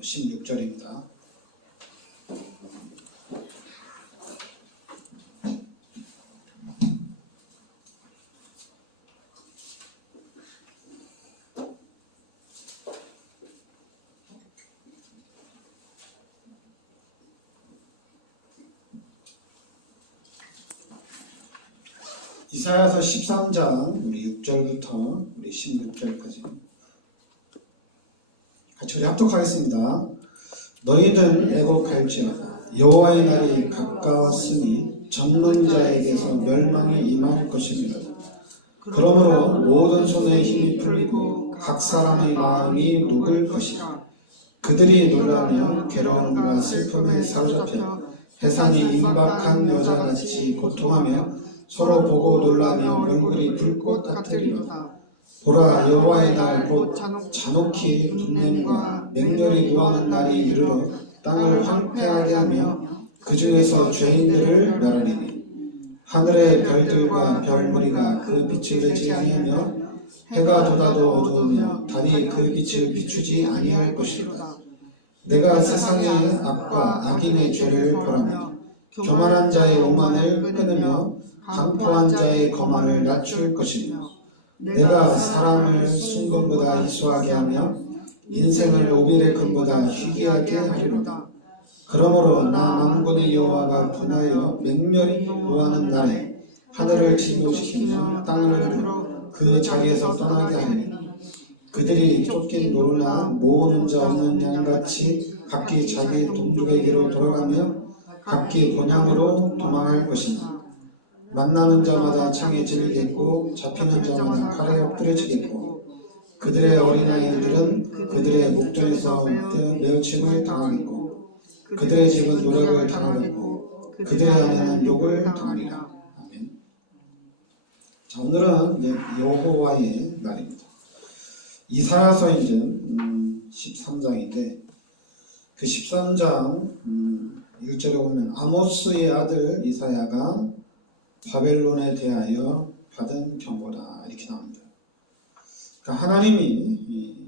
16절입니다. 이사야서 13장 우리 6절부터 우리 16절까지 같이 우리 합독하겠습니다. 너희는 애곡할지어다. 여호와의 날이 가까웠으니 전능자에게서 멸망이 임할 것입니다. 그러므로 모든 손에 힘이 풀리고 각 사람의 마음이 녹을 것이다. 그들이 놀라며 괴로움과 슬픔에 사로잡혀 해산이 임박한 여자같이 고통하며 서로 보고 놀라며 얼굴이 불꽃 같으리로다. 보라, 여호와의 날 곧 잔혹히 분냄과 맹렬히 노하는 날이 이르러 땅을 황폐하게 하며 그 중에서 죄인들을 멸하리니 하늘의 별들과 별무리가 그 빛을 내지 아니하며 해가 돋아도 어두우며 달이 그 빛을 비추지 아니할 것이다. 내가 세상의 악과 악인의 죄를 벌하며 교만한 자의 오만을 끊으며 강포한 자의 거만을 낮출 것이며 내가 사람을 순금보다 희소하게 하며 인생을 오빌의 금보다 희귀하게 하리로다. 그러므로 나 만군의 여호와가 분하여 맹렬히 노하는 날에 하늘을 진동시키며 땅을 그 자리에서 떠나게 하리니 그들이 쫓긴 노루나 모으는 자 없는 양같이 각기 자기 동족에게로 돌아가며 각기 본향으로 도망할 것이니 만나는 자마다 창에 찔리겠고 잡히는 자마다 칼에 엎드려지겠고 그들의 어린아이들은 그들의 목전에서 매우침을 당하겠고 그들의 집은 노력을 당하겠고 그들의 아내는 욕을 당하리라. 아멘. 자, 오늘은 이제 여호와의 날입니다. 이사야서 이제 13장인데 그 13장 1절에 보면 아모스의 아들 이사야가 바벨론에 대하여 받은 경고다 이렇게 나옵니다. 그러니까 하나님이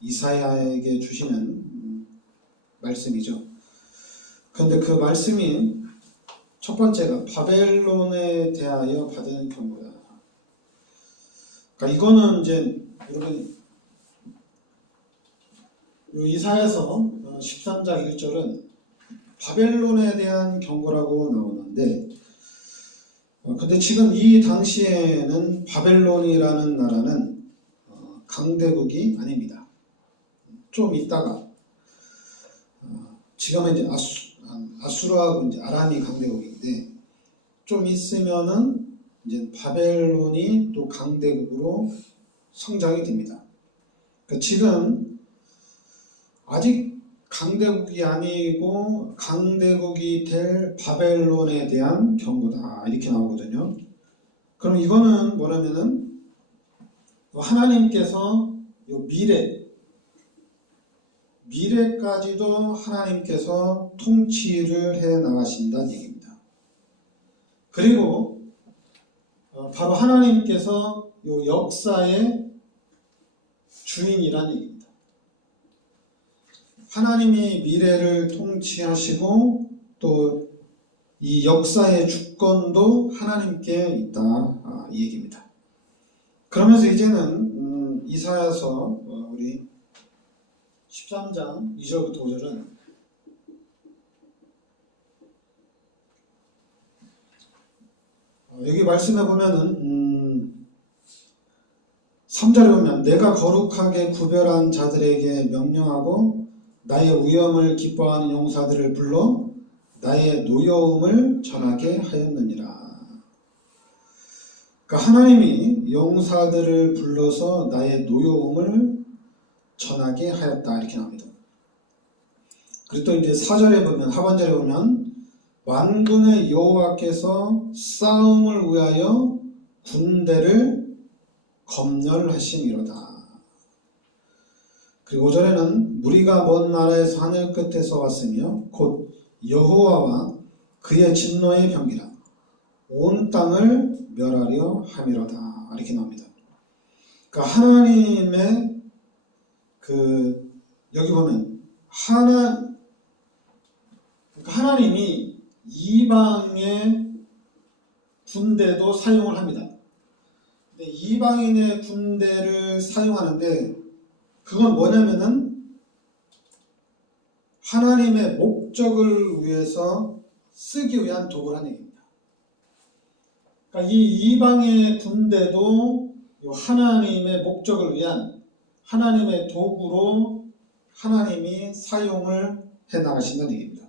이사야에게 주시는 말씀이죠. 그런데 그 말씀이 첫 번째가 바벨론에 대하여 받은 경고다. 그러니까 이거는 이제 여러분 이사야서 13장 1절은 바벨론에 대한 경고라고 나오는데 근데 지금 이 당시에는 바벨론이라는 나라는 강대국이 아닙니다. 좀 있다가 지금은 이제 아수르하고 이제 아람이 강대국인데 좀 있으면은 이제 바벨론이 또 강대국으로 성장이 됩니다. 그러니까 지금 아직 강대국이 아니고 강대국이 될 바벨론에 대한 경고다 이렇게 나오거든요. 그럼 이거는 뭐냐면은 하나님께서 요 미래까지도 하나님께서 통치를 해 나가신다는 얘기입니다. 그리고 바로 하나님께서 요 역사의 주인이라는 얘기입니다. 하나님이 미래를 통치하시고 또 이 역사의 주권도 하나님께 있다 이 얘기입니다. 그러면서 이제는 이사야서 우리 13장 2절부터 5절은 여기 말씀해 보면은 3절에 보면 내가 거룩하게 구별한 자들에게 명령하고 나의 우염을 기뻐하는 용사들을 불러 나의 노여움을 전하게 하였느니라. 그러니까 하나님이 용사들을 불러서 나의 노여움을 전하게 하였다 이렇게 나옵니다. 그리고 또 이제 4절에 보면 하반절에 보면 만군의 여호와께서 싸움을 위하여 군대를 검열하심이로다. 그리고 5절에는 무리가 먼 나라에서 하늘 끝에서 왔으며 곧 여호와와 그의 진노의 병기라 온 땅을 멸하려 함이로다 이렇게 나옵니다. 그러니까 하나님의 그 여기 보면 하나님이 이방의 군대도 사용을 합니다. 근데 이방인의 군대를 사용하는데 그건 뭐냐면은 하나님의 목적을 위해서 쓰기 위한 도구라는 얘기입니다. 그러니까 이 이방의 군대도 하나님의 목적을 위한 하나님의 도구로 하나님이 사용을 해 나가신다는 얘기입니다.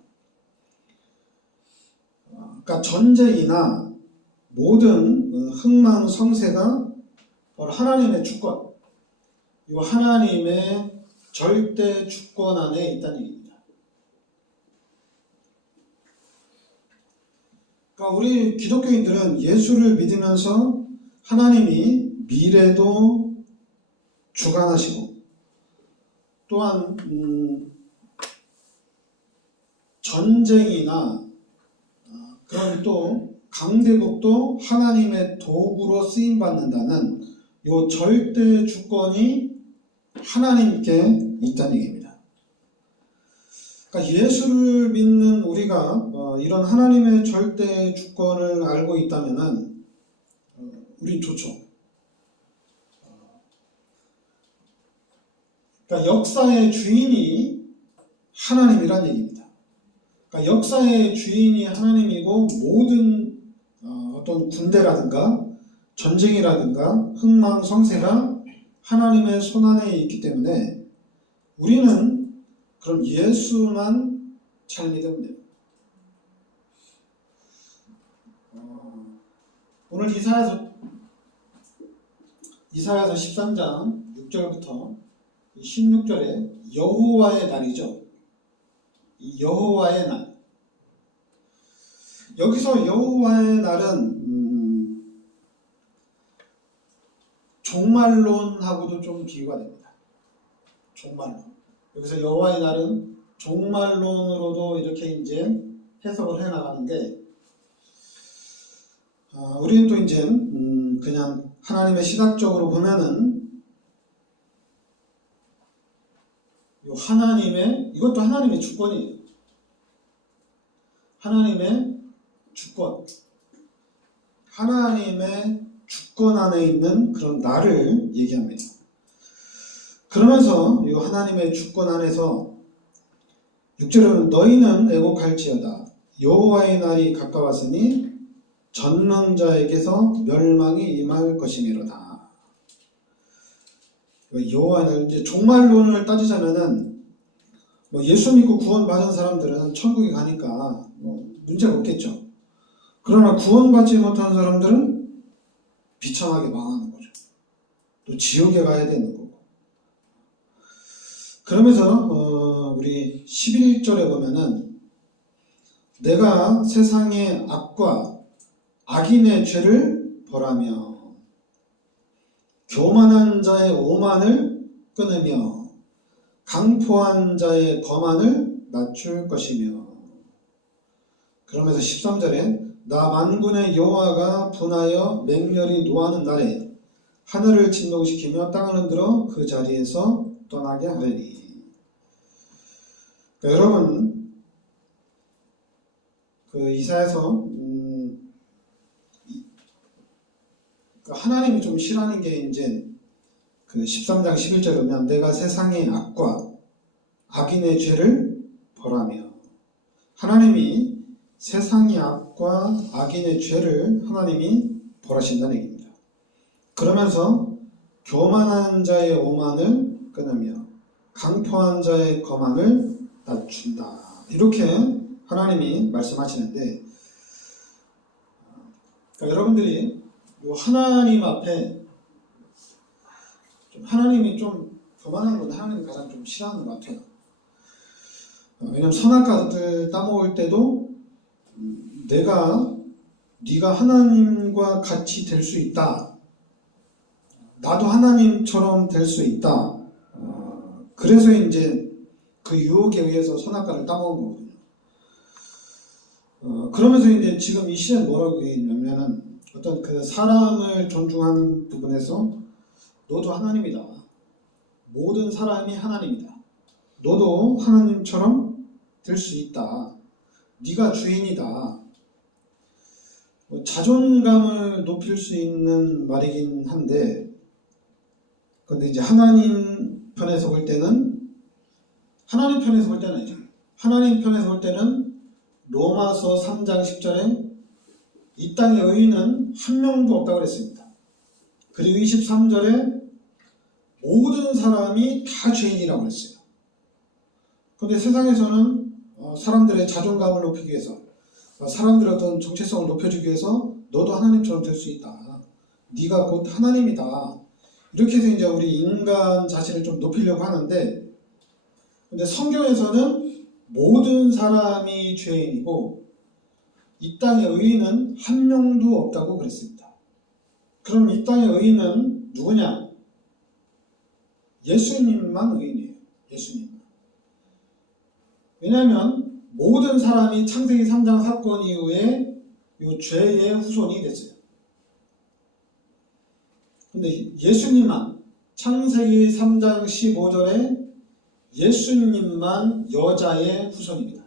그러니까 전쟁이나 모든 흥망성쇠가 바로 하나님의 주권, 이 하나님의 절대 주권 안에 있다는 얘기입니다. 그러니까 우리 기독교인들은 예수를 믿으면서 하나님이 미래도 주관하시고 또한 전쟁이나 그런 또 강대국도 하나님의 도구로 쓰임받는다는 이 절대 주권이 하나님께 있다는 얘기입니다. 그러니까 예수를 믿는 우리가 이런 하나님의 절대 주권을 알고 있다면 우린 좋죠. 그러니까 역사의 주인이 하나님이란 얘기입니다. 그러니까 역사의 주인이 하나님이고 모든 어떤 군대라든가 전쟁이라든가 흥망성쇠가 하나님의 손안에 있기 때문에 우리는 그럼 예수만 잘 믿으면 돼요. 오늘 이사야서 13장 6절부터 16절에 여호와의 날이죠. 이 여호와의 날. 여기서 여호와의 날은 종말론하고도 좀 비유가 됩니다. 종말론. 여기서 여호와의 날은 종말론으로도 이렇게 이제 해석을 해 나가는데, 우리는 또 이제 그냥 하나님의 시각적으로 보면은 이것도 하나님의 주권이에요. 하나님의 주권. 하나님의 주권 안에 있는 그런 나를 얘기합니다. 그러면서 이 하나님의 주권 안에서 6절에는 너희는 애곡할지어다. 여호와의 날이 가까웠으니 전능자에게서 멸망이 임할 것이미로다. 여호와의 날, 이제 종말론을 따지자면은 예수 믿고 구원받은 사람들은 천국에 가니까 문제가 없겠죠. 그러나 구원받지 못한 사람들은 비참하게 망하는 거죠. 또 지옥에 가야 되는 거고. 그러면서 우리 11절에 보면은 내가 세상의 악과 악인의 죄를 벌하며 교만한 자의 오만을 끊으며 강포한 자의 거만을 낮출 것이며. 그러면서 13절에 나 만군의 여호와가 분하여 맹렬히 노하는 날에 하늘을 진동시키며 땅을 흔들어 그 자리에서 떠나게 하리니. 그러니까 여러분 그 이사야서 하나님이 좀 싫어하는 게 이제 그 13장 11절에 보면 내가 세상의 악과 악인의 죄를 벌하며, 하나님이 세상의 악과 악인의 죄를 하나님이 벌하신다는 얘기입니다. 그러면서 교만한 자의 오만을 끊으며 강포한 자의 거만을 낮춘다. 이렇게 하나님이 말씀하시는데, 그러니까 여러분들이 하나님 앞에 하나님이 좀 교만한 건 하나님이 가장 좀 싫어하는 것 같아요. 왜냐면 선악과들 따먹을 때도 네가 하나님과 같이 될 수 있다. 나도 하나님처럼 될 수 있다. 그래서 이제 그 유혹에 의해서 선악과를 따먹은 거거든요. 그러면서 이제 지금 이 시대는 뭐라고 얘기했냐면은 어떤 그 사람을 존중하는 부분에서 너도 하나님이다. 모든 사람이 하나님이다. 너도 하나님처럼 될 수 있다. 네가 주인이다. 자존감을 높일 수 있는 말이긴 한데, 근데 이제 하나님 편에서 볼 때는 로마서 3장 10절에 이 땅의 의인은 한 명도 없다고 그랬습니다. 그리고 23절에 모든 사람이 다 죄인이라고 그랬어요. 그런데 세상에서는 사람들의 자존감을 높이기 위해서, 사람들의 어떤 정체성을 높여주기 위해서 너도 하나님처럼 될 수 있다. 네가 곧 하나님이다. 이렇게 해서 이제 우리 인간 자신을 좀 높이려고 하는데, 근데 성경에서는 모든 사람이 죄인이고 이 땅의 의인은 한 명도 없다고 그랬습니다. 그럼 이 땅의 의인은 누구냐? 예수님만 의인이에요. 예수님만. 왜냐하면 모든 사람이 창세기 3장 사건 이후에 이 죄의 후손이 됐어요. 근데 예수님만, 창세기 3장 15절에 예수님만 여자의 후손입니다.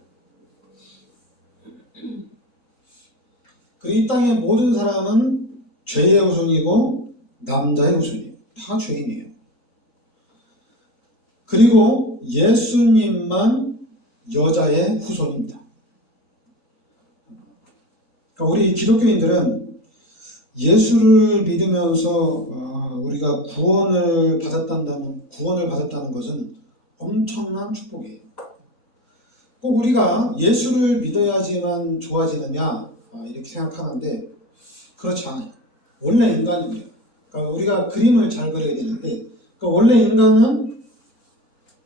이 땅의 모든 사람은 죄의 후손이고 남자의 후손이에요. 다 죄인이에요. 그리고 예수님만 여자의 후손입니다. 그러니까 우리 기독교인들은 예수를 믿으면서 우리가 구원을 받았다는 것은 엄청난 축복이에요. 꼭 우리가 예수를 믿어야지만 좋아지느냐 이렇게 생각하는데 그렇지 않아요. 원래 인간입니다. 그러니까 우리가 그림을 잘 그려야 되는데, 그러니까 원래 인간은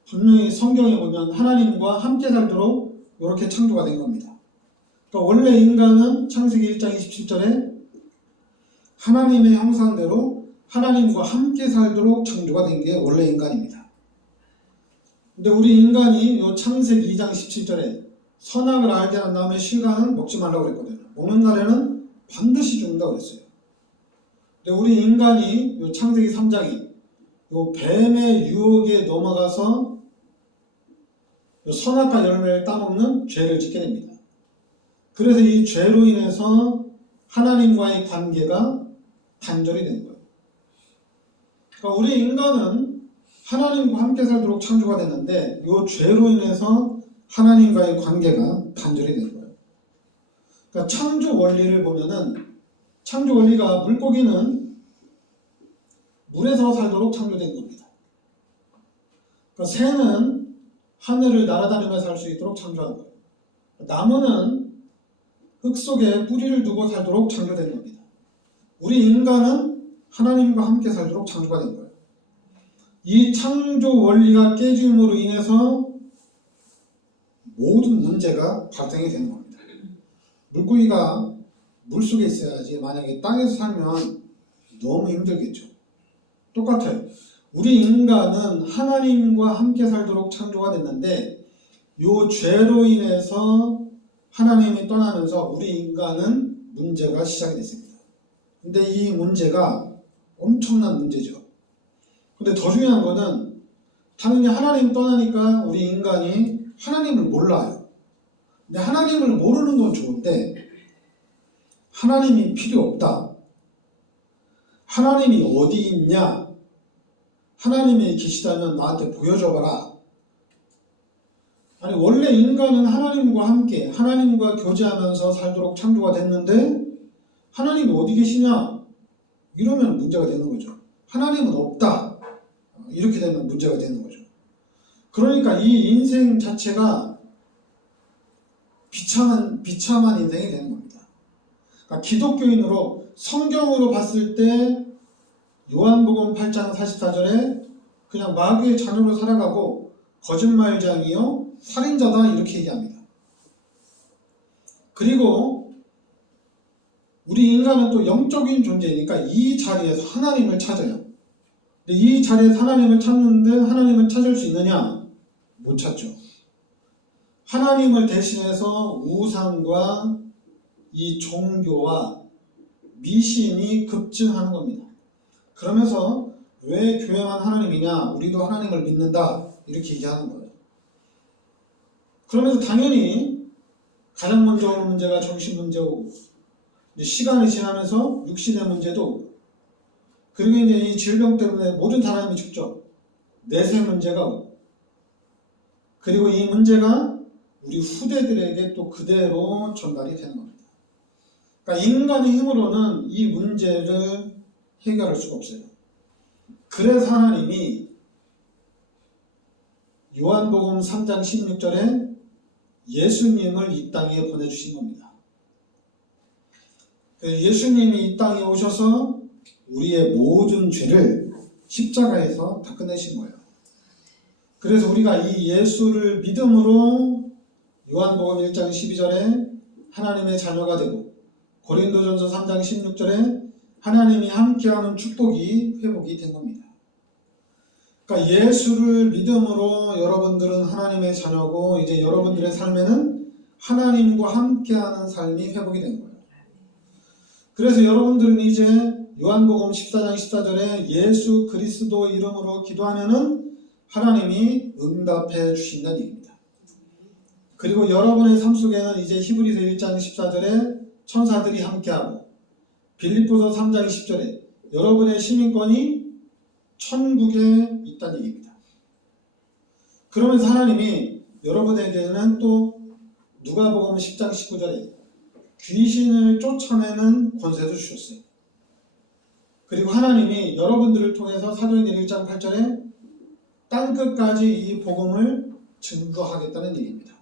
분명히 성경에 보면 하나님과 함께 살도록 이렇게 창조가 된 겁니다. 그러니까 원래 인간은 창세기 1장 27절에 하나님의 형상대로 하나님과 함께 살도록 창조가 된 게 원래 인간입니다. 근데 우리 인간이 요 창세기 2장 17절에 선악을 알게 한 다음에 실과는 먹지 말라고 그랬거든요. 먹는 날에는 반드시 죽는다고 그랬어요. 근데 우리 인간이 요 창세기 3장이 요 뱀의 유혹에 넘어가서 요 선악과 열매를 따먹는 죄를 짓게 됩니다. 그래서 이 죄로 인해서 하나님과의 관계가 단절이 된 거예요. 그러니까 우리 인간은 하나님과 함께 살도록 창조가 됐는데 이 죄로 인해서 하나님과의 관계가 단절이 된 거예요. 그러니까 창조 원리를 보면은, 창조 원리가 물고기는 물에서 살도록 창조된 겁니다. 그러니까 새는 하늘을 날아다니면서 살 수 있도록 창조한 거예요. 나무는 흙 속에 뿌리를 두고 살도록 창조된 겁니다. 우리 인간은 하나님과 함께 살도록 창조가 된 거예요. 이 창조 원리가 깨짐으로 인해서 모든 문제가 발생이 되는 겁니다. 물고기가 물속에 있어야지 만약에 땅에서 살면 너무 힘들겠죠. 똑같아요. 우리 인간은 하나님과 함께 살도록 창조가 됐는데 이 죄로 인해서 하나님이 떠나면서 우리 인간은 문제가 시작이 됐습니다. 근데 이 문제가 엄청난 문제죠. 근데 더 중요한 거는 당연히 하나님 떠나니까 우리 인간이 하나님을 몰라요. 근데 하나님을 모르는 건 좋은데 하나님이 필요 없다. 하나님이 어디 있냐? 하나님이 계시다면 나한테 보여줘봐라. 아니 원래 인간은 하나님과 함께 하나님과 교제하면서 살도록 창조가 됐는데 하나님이 어디 계시냐? 이러면 문제가 되는 거죠. 하나님은 없다. 이렇게 되면 문제가 되는 거죠. 그러니까 이 인생 자체가 비참한 인생이 되는 겁니다. 그러니까 기독교인으로 성경으로 봤을 때 요한복음 8장 44절에 그냥 마귀의 자녀로 살아가고 거짓말장이요 살인자다 이렇게 얘기합니다. 그리고 우리 인간은 또 영적인 존재니까 이 자리에서 하나님을 찾아요. 근데 이 자리에서 하나님을 찾는데 하나님을 찾을 수 있느냐? 못 찾죠. 하나님을 대신해서 우상과 이 종교와 미신이 급증하는 겁니다. 그러면서 왜 교회만 하나님이냐? 우리도 하나님을 믿는다. 이렇게 얘기하는 거예요. 그러면서 당연히 가장 먼저 오는 문제가 정신 문제고, 이제 시간이 지나면서 육신의 문제도 오고, 그리고 이제 이 질병 때문에 모든 사람이 죽죠. 내세 문제가 오고, 그리고 이 문제가 우리 후대들에게 또 그대로 전달이 되는 겁니다. 그러니까 인간의 힘으로는 이 문제를 해결할 수가 없어요. 그래서 하나님이 요한복음 3장 16절에 예수님을 이 땅에 보내주신 겁니다. 예수님이 이 땅에 오셔서 우리의 모든 죄를 십자가에서 다 끝내신 거예요. 그래서 우리가 이 예수를 믿음으로 요한복음 1장 12절에 하나님의 자녀가 되고, 고린도전서 3장 16절에 하나님이 함께하는 축복이 회복이 된 겁니다. 그러니까 예수를 믿음으로 여러분들은 하나님의 자녀고, 이제 여러분들의 삶에는 하나님과 함께하는 삶이 회복이 된 거예요. 그래서 여러분들은 이제 요한복음 14장 14절에 예수 그리스도 이름으로 기도하면은 하나님이 응답해 주신다는 얘기입니다. 그리고 여러분의 삶 속에는 이제 히브리서 1장 14절에 천사들이 함께하고, 빌립보서 3장 20절에 여러분의 시민권이 천국에 있다는 얘기입니다. 그러면서 하나님이 여러분에게는 또 누가복음 10장 19절에 귀신을 쫓아내는 권세도 주셨어요. 그리고 하나님이 여러분들을 통해서 사도행전 1장 8절에 땅끝까지 이 복음을 증거하겠다는 얘기입니다.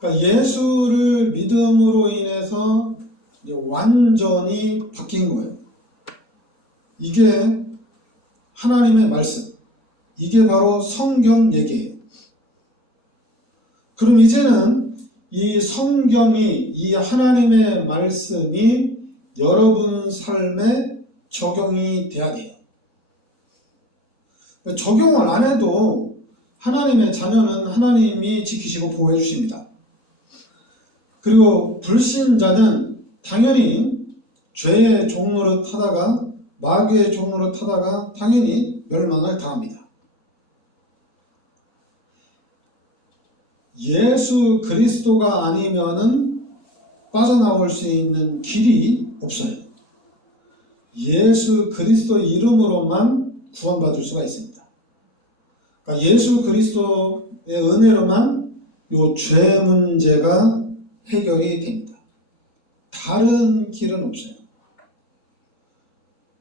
그러니까 예수를 믿음으로 인해서 이제 완전히 바뀐 거예요. 이게 하나님의 말씀, 이게 바로 성경 얘기예요. 그럼 이제는 이 성경이, 이 하나님의 말씀이 여러분 삶에 적용이 돼야 돼요. 적용을 안 해도 하나님의 자녀는 하나님이 지키시고 보호해 주십니다. 그리고 불신자는 당연히 죄의 종로를 타다가, 마귀의 종로를 타다가 당연히 멸망을 당합니다. 예수 그리스도가 아니면은 빠져나올 수 있는 길이 없어요. 예수 그리스도 이름으로만 구원받을 수가 있습니다. 그러니까 예수 그리스도의 은혜로만 이 죄 문제가 해결이 됩니다. 다른 길은 없어요.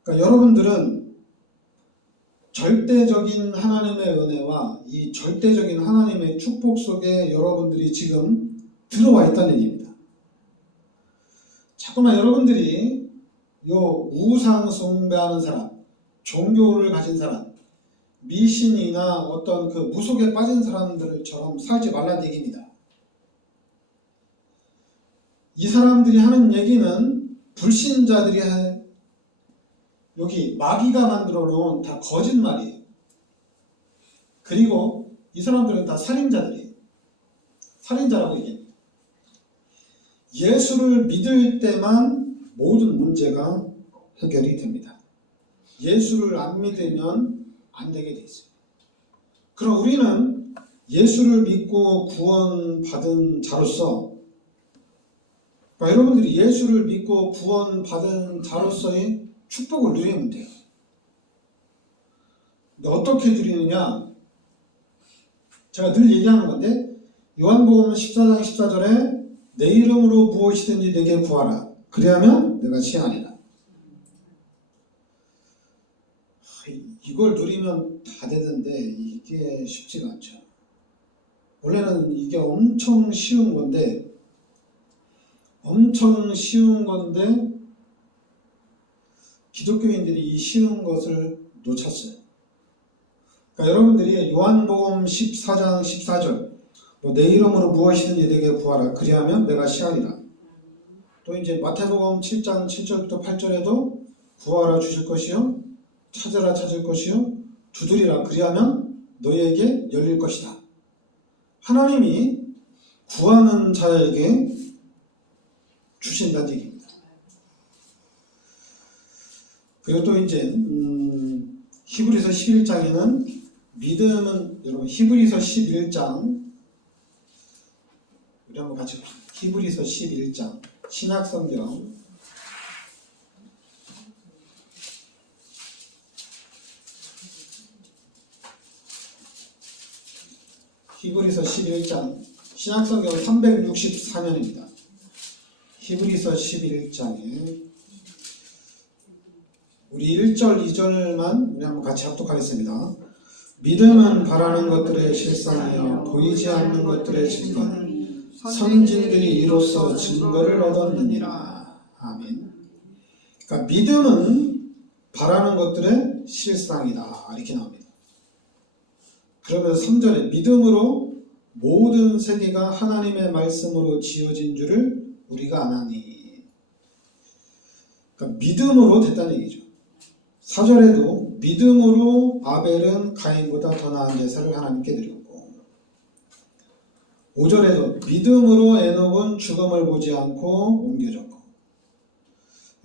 그러니까 여러분들은 절대적인 하나님의 은혜와 이 절대적인 하나님의 축복 속에 여러분들이 지금 들어와 있다는 얘기입니다. 자꾸만 여러분들이 요 우상 숭배하는 사람, 종교를 가진 사람, 미신이나 어떤 그 무속에 빠진 사람들처럼 살지 말라는 얘기입니다. 이 사람들이 하는 얘기는 불신자들이 여기 마귀가 만들어 놓은 다 거짓말이에요. 그리고 이 사람들은 다 살인자들이에요. 살인자라고 얘기합니다. 예수를 믿을 때만 모든 문제가 해결이 됩니다. 예수를 안 믿으면 안 되게 돼 있어요. 그럼 우리는 예수를 믿고 구원받은 자로서, 그러니까 여러분들이 예수를 믿고 구원받은 자로서의 축복을 누리면 돼요. 근데 어떻게 누리느냐? 제가 늘 얘기하는 건데, 요한복음 14장 14절에 내 이름으로 무엇이든지 내게 구하라. 그리하면 내가 시행하리라. 이걸 누리면 다 되는데 이게 쉽지가 않죠. 원래는 이게 엄청 쉬운 건데 기독교인들이 이 쉬운 것을 놓쳤어요. 그러니까 여러분들이 요한복음 14장 14절 내 이름으로 무엇이든지 내게 구하라. 그리하면 내가 시하리라. 또 이제 마태복음 7장 7절부터 8절에도 구하라 주실 것이요, 찾으라 찾을 것이요, 두드리라 그리하면 너희에게 열릴 것이다. 하나님이 구하는 자에게 주신다는 얘기입니다. 그리고 또 이제 히브리서 11장에는 믿음은, 여러분 히브리서 11장 우리 한번 같이 봅시다. 히브리서 11장 신약성경 히브리서 11장 신약성경 364년입니다. 히브리서 11장에 우리 1절 2절만 우리 한번 같이 합독하겠습니다. 믿음은 바라는 것들의 실상이요 보이지 않는 것들의 증거니 선진들이 이로써 증거를 얻었느니라. 아멘. 그러니까 믿음은 바라는 것들의 실상이다 이렇게 나옵니다. 그러면서 3절에 믿음으로 모든 세계가 하나님의 말씀으로 지어진 줄을 우리가 아나니. 그러니까 믿음으로 됐다는 얘기죠. 4절에도 믿음으로 아벨은 가인보다 더 나은 제사를 하나님께 드렸고, 5절에도 믿음으로 에녹은 죽음을 보지 않고 옮겨졌고,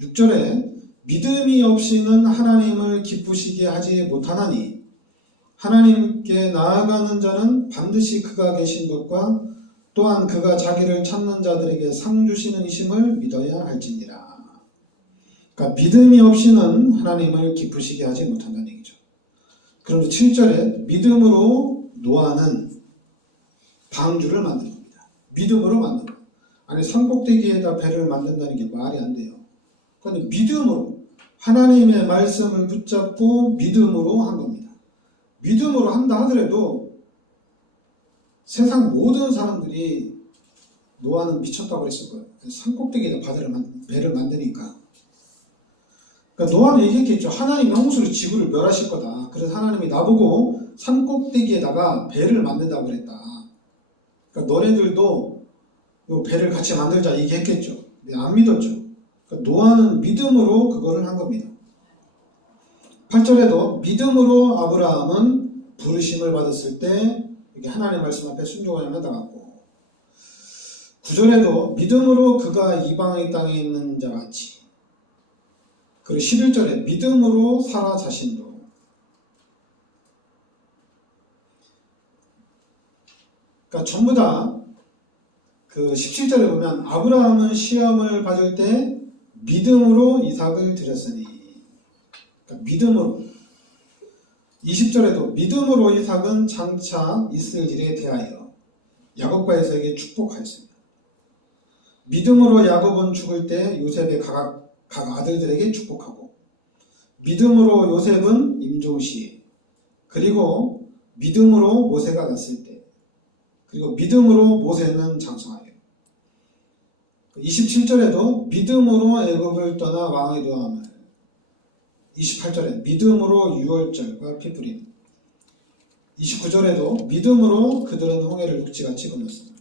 6절에 믿음이 없이는 하나님을 기쁘시게 하지 못하나니 하나님께 나아가는 자는 반드시 그가 계신 것과 또한 그가 자기를 찾는 자들에게 상 주시는 이심을 믿어야 할지니라. 그러니까 믿음이 없이는 하나님을 기쁘시게 하지 못한다는 얘기죠. 그런데 7절에 믿음으로 노아는 방주를 만든 겁니다. 믿음으로 만든 거예요. 아니 산꼭대기에다 배를 만든다는 게 말이 안 돼요. 그런데 믿음으로 하나님의 말씀을 붙잡고 믿음으로 한 겁니다. 믿음으로 한다 하더라도 세상 모든 사람들이 노아는 미쳤다고 그랬을 거예요. 산꼭대기에다 배를 만드니까. 그러니까 노아는 얘기했겠죠. 하나님이 홍수로 지구를 멸하실 거다. 그래서 하나님이 나보고 산꼭대기에다가 배를 만든다고 그랬다. 그러니까 너네들도 이 배를 같이 만들자 얘기했겠죠. 근데 안 믿었죠. 그러니까 노아는 믿음으로 그거를 한 겁니다. 8절에도 믿음으로 아브라함은 부르심을 받았을 때 이게 하나님의 말씀 앞에 순종하며 나갔고, 9절에도 믿음으로 그가 이방의 땅에 있는 자 같이, 그리고 11절에 믿음으로 사라 자신도, 그러니까 전부 다 그 17절에 보면 아브라함은 시험을 받을 때 믿음으로 이삭을 드렸으니, 그러니까 믿음으로. 20절에도 믿음으로 이삭은 장차 있을 일에 대하여 야곱과 에서에게 축복하였습니다. 믿음으로 야곱은 죽을 때 요셉의 각 아들들에게 축복하고, 믿음으로 요셉은 임종시에, 그리고 믿음으로 모세가 났을 때, 그리고 믿음으로 모세는 장성하여. 27절에도 믿음으로 애굽을 떠나 왕의 노함을, 28절에 믿음으로 유월절과 피부림, 29절에도 믿음으로 그들은 홍해를 육지같이 건넜습니다.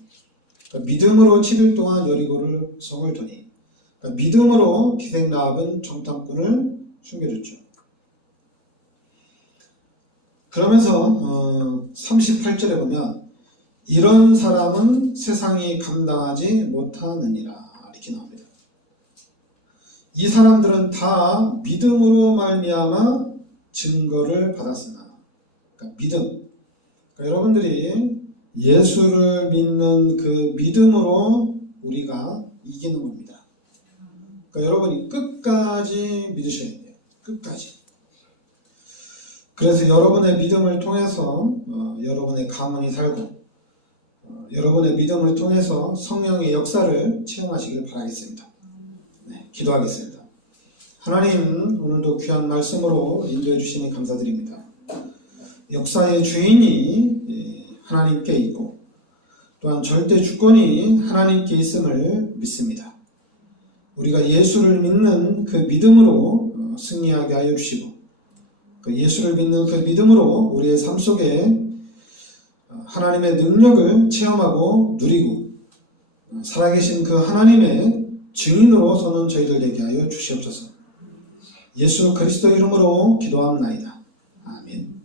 그러니까 믿음으로 7일 동안 여리고를 성을 도니, 그러니까 믿음으로 기생라합은 정탐꾼을 숨겨줬죠. 그러면서 38절에 보면 이런 사람은 세상이 감당하지 못하느니라 이렇게 나옵니다. 이 사람들은 다 믿음으로 말미암아 증거를 받았으나, 그러니까 믿음. 그러니까 여러분들이 예수를 믿는 그 믿음으로 우리가 이기는 겁니다. 그러니까 여러분이 끝까지 믿으셔야 돼요. 끝까지. 그래서 여러분의 믿음을 통해서 여러분의 가문이 살고, 여러분의 믿음을 통해서 성령의 역사를 체험하시길 바라겠습니다. 네, 기도하겠습니다. 하나님, 오늘도 귀한 말씀으로 인도해 주시니 감사드립니다. 역사의 주인이 하나님께 있고 또한 절대 주권이 하나님께 있음을 믿습니다. 우리가 예수를 믿는 그 믿음으로 승리하게 하여 주시고, 그 예수를 믿는 그 믿음으로 우리의 삶 속에 하나님의 능력을 체험하고 누리고 살아계신 그 하나님의 증인으로 서는 저희들 되게 하여 주시옵소서. 예수 그리스도 이름으로 기도합나이다. 아멘.